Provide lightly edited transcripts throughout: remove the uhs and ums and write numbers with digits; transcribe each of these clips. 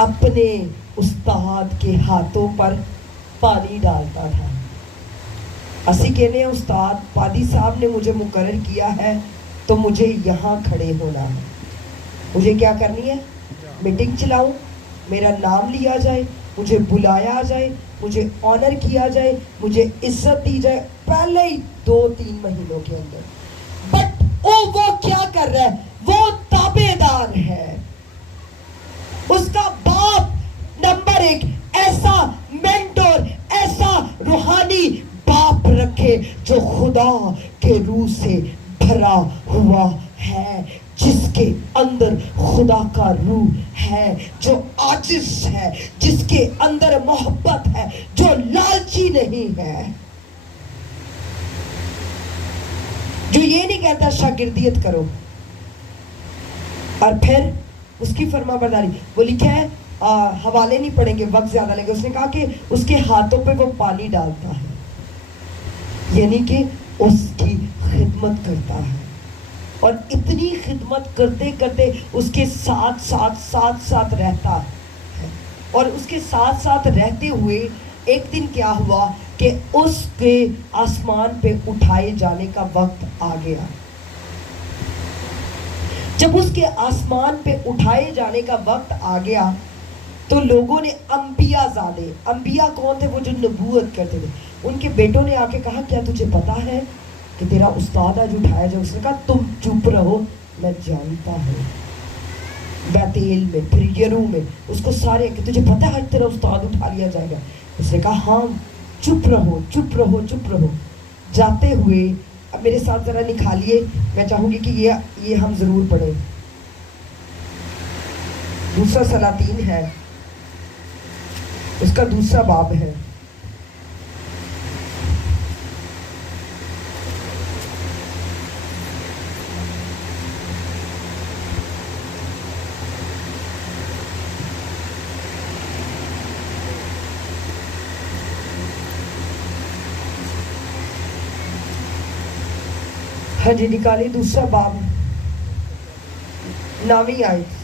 اپنے استاد کے ہاتھوں پر پانی ڈالتا تھا. اسی کہنے استاد پادی صاحب نے مجھے مقرر کیا ہے تو مجھے یہاں کھڑے ہونا ہے. مجھے کیا کرنی ہے؟ میٹنگ چلاؤں, میرا نام لیا جائے, مجھے بلایا جائے, مجھے آنر کیا جائے, مجھے عزت دی جائے پہلے ہی 2-3 مہینوں کے اندر. بٹ وہ کیا کر رہا ہے؟ وہ تابع دار ہے. اس کا باپ نمبر 1 ایسا مینٹور, ایسا روحانی باپ رکھے جو خدا کے روح سے بھرا ہوا ہے, جس کے اندر خدا کا روح ہے, جو عاجز ہے, جس کے اندر محبت ہے, جو لالچی نہیں ہے, جو یہ نہیں کہتا شاگردیت کرو. اور پھر اس کی فرما برداری, وہ لکھا ہے, حوالے نہیں پڑھیں گے, وقت زیادہ لگے. اس نے کہا کہ اس کے ہاتھوں پہ وہ پانی ڈالتا ہے, یعنی کہ اس کی خدمت کرتا ہے. اور اتنی خدمت کرتے کرتے اس کے ساتھ رہتا ہے. اور اس کے ساتھ رہتے ہوئے ایک دن کیا ہوا کہ اس کے آسمان پہ اٹھائے جانے کا وقت آ گیا. جب اس کے آسمان پہ اٹھائے جانے کا وقت آ گیا تو لوگوں نے انبیاء زادے, انبیاء کون تھے؟ وہ جو نبوت کرتے تھے, ان کے بیٹوں نے آ کے کہا کیا تجھے پتا ہے کہ تیرا استاد آج اٹھایا جائے؟ اس نے کہا تم چپ رہو, میں جانتا ہوں. بیتیل میں, پھر یرو میں, اس کو سارے کہ تجھے پتا ہے آج تیرا استاد اٹھا لیا جائے گا. اس نے کہا ہاں چپ رہو چپ رہو چپ رہو. جاتے ہوئے اب میرے ساتھ ذرا نکالیے, میں چاہوں گی کہ یہ ہم ضرور پڑھیں. دوسرا سلاطین ہے, اس کا دوسرا باب ہے. ہاں جی نکالی, دوسرا باب 9ویں آیت.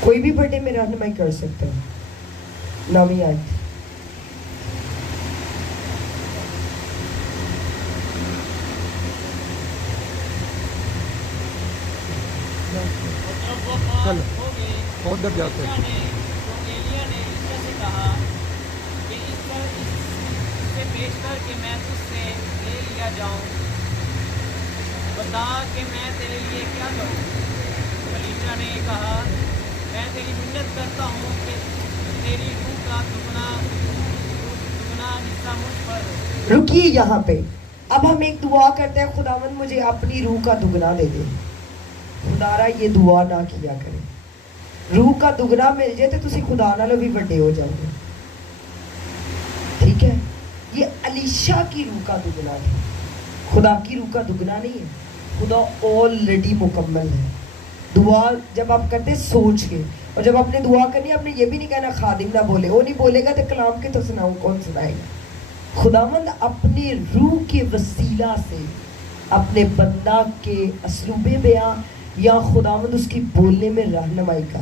کوئی بھی پڑھے میں رہنمائی کر سکتا ہوں. 9ویں آیت. ادھر جاتے ہیں. ایلیا نے عیسیٰ سے کہا کہ اس سے پیش کر کے میں تجھ سے لے لیا جاؤں, بتا کہ میں تیرے لیے کیا کروں. ایلیشا نے کہا میں تیری منت کرتا ہوں کہ تیری روح کا دگنا حصہ مجھ پر ہو. رکیے یہاں پہ, اب ہم ایک دعا کرتے ہیں, خداوند مجھے اپنی روح کا دگنا دے دے. خدا را یہ دعا نہ کیا کرے. روح کا دگنا مل جائے تو تسی خدا نالوں بھی بڑے ہو جاؤ گے. ٹھیک ہے, یہ ایلیشا کی روح کا دگنا تھا, خدا کی روح کا دگنا نہیں ہے. خدا آلریڈی مکمل ہے. دعا جب آپ کرتے سوچ کے, اور جب آپ نے دعا کرنی آپ نے یہ بھی نہیں کہنا خادم نہ بولے, وہ نہیں بولے گا تو کلام کے تو سناؤں, کون سنائے گا؟ خداوند اپنے روح کے وسیلہ سے اپنے بندہ کے اسلوب بیان یا خداوند اس کی بولنے میں رہنمائی کا.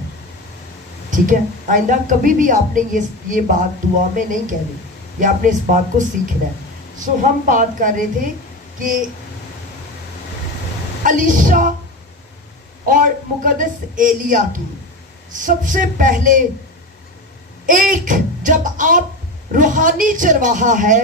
ٹھیک ہے, آئندہ کبھی بھی آپ نے یہ بات دعا میں نہیں کہنی, یا آپ نے اس بات کو سیکھنا ہے. سو ہم بات کر رہے تھے کہ ایلیشا اور مقدس ایلیا کی. سب سے پہلے ایک جب آپ روحانی چرواہا ہے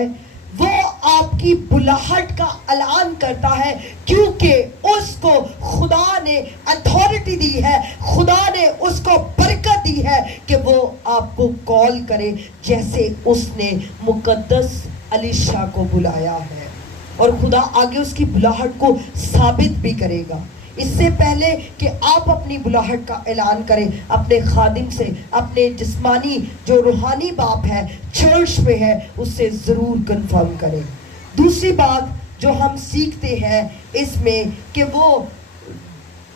وہ آپ کی بلاہٹ کا اعلان کرتا ہے, کیونکہ اس کو خدا نے اتھارٹی دی ہے, خدا نے اس کو برکت دی ہے کہ وہ آپ کو کال کرے, جیسے اس نے مقدس ایلیشا کو بلایا ہے. اور خدا آگے اس کی بلاہٹ کو ثابت بھی کرے گا. اس سے پہلے کہ آپ اپنی بلاہٹ کا اعلان کریں اپنے خادم سے, اپنے جسمانی جو روحانی باپ ہے چرچ میں ہے اس سے ضرور کنفرم کریں. دوسری بات جو ہم سیکھتے ہیں اس میں کہ وہ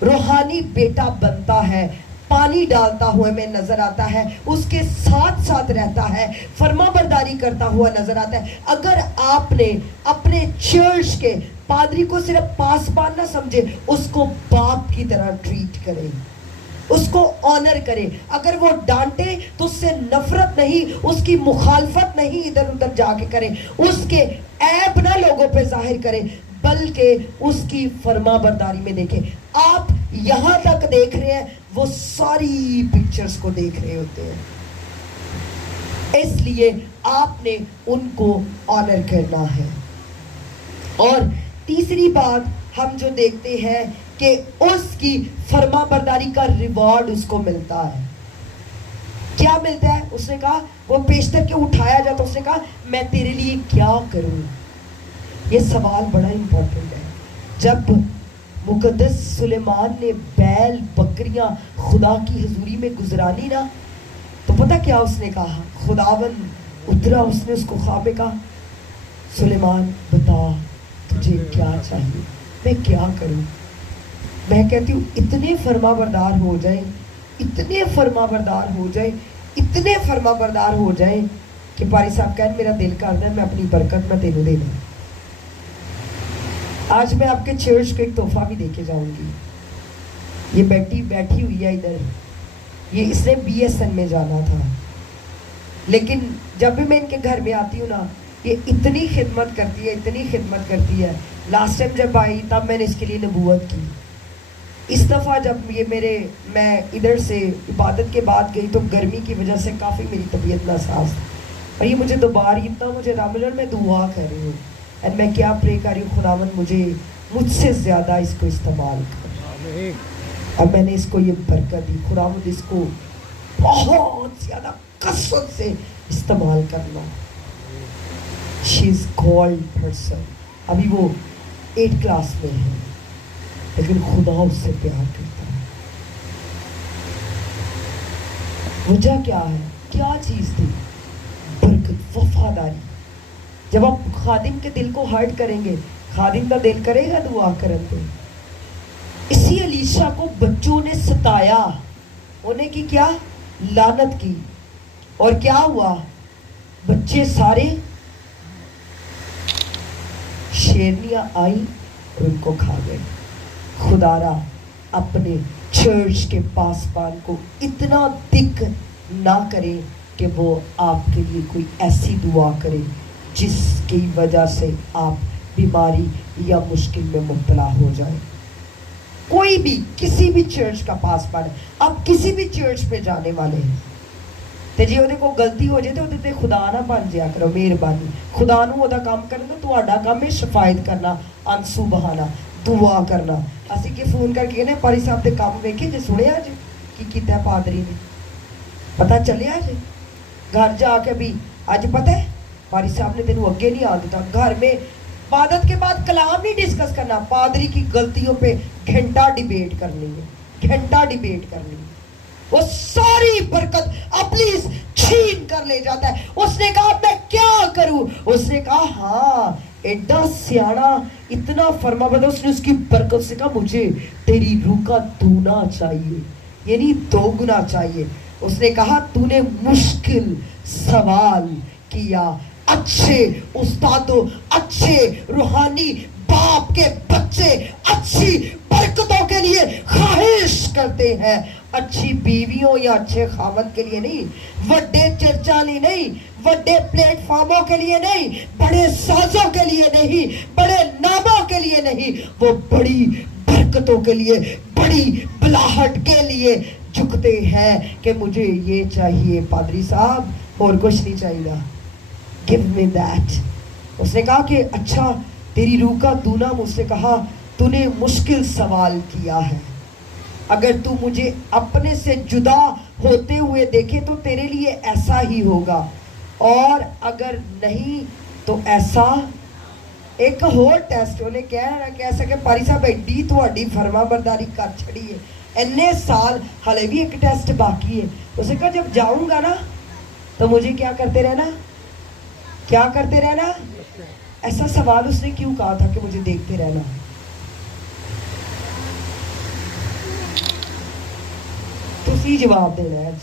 روحانی بیٹا بنتا ہے پانی ڈالتا ہوا میں نظر آتا ہے, اس کے ساتھ ساتھ رہتا ہے, فرما برداری کرتا ہوا نظر آتا ہے. اگر آپ نے اپنے چرچ کے پادری کو صرف پاسبان نہ سمجھے, اس کو باپ کی طرح ٹریٹ کرے, اس کو آنر کرے. اگر وہ ڈانٹے تو اس سے نفرت نہیں, اس کی مخالفت نہیں ادھر ادھر جا کے کرے, اس کے عیب نہ لوگوں پہ ظاہر کرے, بلکہ اس کی فرما برداری میں دیکھیں. آپ یہاں تک دیکھ رہے ہیں, وہ ساری پکچرز کو دیکھ رہے ہوتے ہیں. اس لیے آپ نے ان کو آنر کرنا ہے. اور تیسری بات ہم جو دیکھتے ہیں کہ اس کی فرما برداری کا ریوارڈ اس کو ملتا ہے. کیا ملتا ہے؟ اس نے کہا, وہ پیشتر کے اٹھایا جاتا, اس نے کہا میں تیرے لیے کیا کروں. یہ سوال بڑا امپورٹنٹ ہے. جب مقدس سلیمان نے بیل بکریاں خدا کی حضوری میں گزرانی نا, تو پتہ کیا اس نے کہا؟ خداون اترا, اس نے اس کو خواب میں کہا, سلیمان بتا تجھے کیا چاہیے, میں کیا کروں. میں کہتی ہوں اتنے فرما بردار ہو جائیں, اتنے فرما بردار ہو جائیں, اتنے فرما بردار ہو جائیں کہ پاری صاحب کہیں میرا دل کرنا ہے میں اپنی برکت میں تینوں دے دوں. آج میں آپ کے چرچ کو ایک تحفہ بھی دے کے جاؤں گی. یہ بیٹھی ہوئی ہے ادھر, یہ اس نے BSN میں جانا تھا, لیکن جب بھی میں ان کے گھر میں آتی ہوں نا, یہ اتنی خدمت کرتی ہے, اتنی خدمت کرتی ہے. لاسٹ ٹائم جب آئی تب میں نے اس کے لیے نبوت کی. اس دفعہ جب میں ادھر سے عبادت کے بعد گئی تو گرمی کی وجہ سے کافی میری طبیعت ناساز تھی, اور یہ مجھے دوبارہ اتنا مجھے رامل, میں دعا کر رہی ہوں, اور میں کیا پرے کر رہی ہوں, خداوند مجھ سے زیادہ اس کو استعمال کر. اور میں نے اس کو یہ برکت دی, خداوند اس کو بہت زیادہ کثرت سے استعمال کرنا. شی از کالڈ پرسن. ابھی وہ 8 کلاس میں ہے, لیکن خدا اس سے پیار کرتا ہے. وجہ کیا ہے؟ کیا چیز تھی؟ برکت, وفاداری. جب آپ خادم کے دل کو ہرٹ کریں گے, خادم کا دل کرے گا دعا کرن پہ. اسی الیشا کو بچوں نے ستایا, انہیں کی کیا لعنت کی, اور کیا ہوا؟ بچے سارے, شیرنیاں آئی اور ان کو کھا گئے. خدارا اپنے چرچ کے پاسبان کو اتنا دکھ نہ کرے کہ وہ آپ کے لیے کوئی ایسی دعا کرے جس کی وجہ سے آپ بیماری یا مشکل میں مبتلا ہو جائیں. کوئی بھی کسی بھی چرچ کا پاسبان, آپ کسی بھی چرچ پہ جانے والے ہیں تے جی وہ غلطی ہو جائے تو وہ خدا نہ بن جایا کرو. مہربانی خدا نو وہ کام کرنا, تو کام ہے شفایت کرنا, آنسو بہانا, دعا کرنا. اسی کہ فون کر کے کہنے پاری صاحب دے کام ویکھے جے, سنیا جے کی کیتا پادری نے, پتہ چلیا جے. گھر جا کے بھی اج پتہ ہے پاری صاحب نے تینوں اگے نہیں آ دیتا. گھر میں عبادت کے بعد کلام نہیں ڈسکس کرنا, پادری کی غلطیوں پہ گھنٹہ ڈیبیٹ کرنی ہے, گھنٹہ ڈیبیٹ کرنی ہے. وہ ساری برکت ابلیس چھین کر لے جاتا ہے. اس نے کہا میں کیا کروں؟ اس نے کہا ہاں ایڈا سیانا, اتنا فرما بردار. اس نے اس کی برکت سے کہا مجھے تیری روح کا دونا چاہیے, یعنی 2 گنا چاہیے. اس نے کہا تو نے مشکل سوال کیا. اچھے استادوں, اچھے روحانی باپ کے بچے اچھی برکتوں کے لیے خواہش کرتے ہیں, اچھی بیویوں یا اچھے خاوند کے لیے نہیں, وڈے چرچا نہیں, وڈے پلیٹ فارموں کے لیے نہیں, بڑے سازوں کے لیے نہیں, بڑے ناموں کے لیے نہیں, وہ بڑی برکتوں کے لیے, بڑی بلاہٹ کے لیے جھکتے ہیں کہ مجھے یہ چاہیے پادری صاحب اور کچھ نہیں چاہیے. Give me that. اس نے کہا کہ اچھا تیری روح کا دونا. اس نے کہا تو نے مشکل سوال کیا ہے, اگر تو مجھے اپنے سے جدا ہوتے ہوئے دیکھے تو تیرے لیے ایسا ہی ہوگا, اور اگر نہیں تو ایسا. ایک اور ٹیسٹ انہیں کہہ سکے پاری صاحب ایڈی تہاڈی فرما برداری کر چھڑی ہے, اتنے سال ہلے بھی ایک ٹیسٹ باقی ہے. اس نے کہا جب جاؤں گا نا تو مجھے کیا کرتے رہنا, کیا کرتے رہنا. ایسا سوال اس نے کیوں کہا تھا کہ مجھے دیکھتے رہنا؟ ਤੁਸੀਂ ਜਵਾਬ ਦੇਣਾ ਹੈ ਅੱਜ।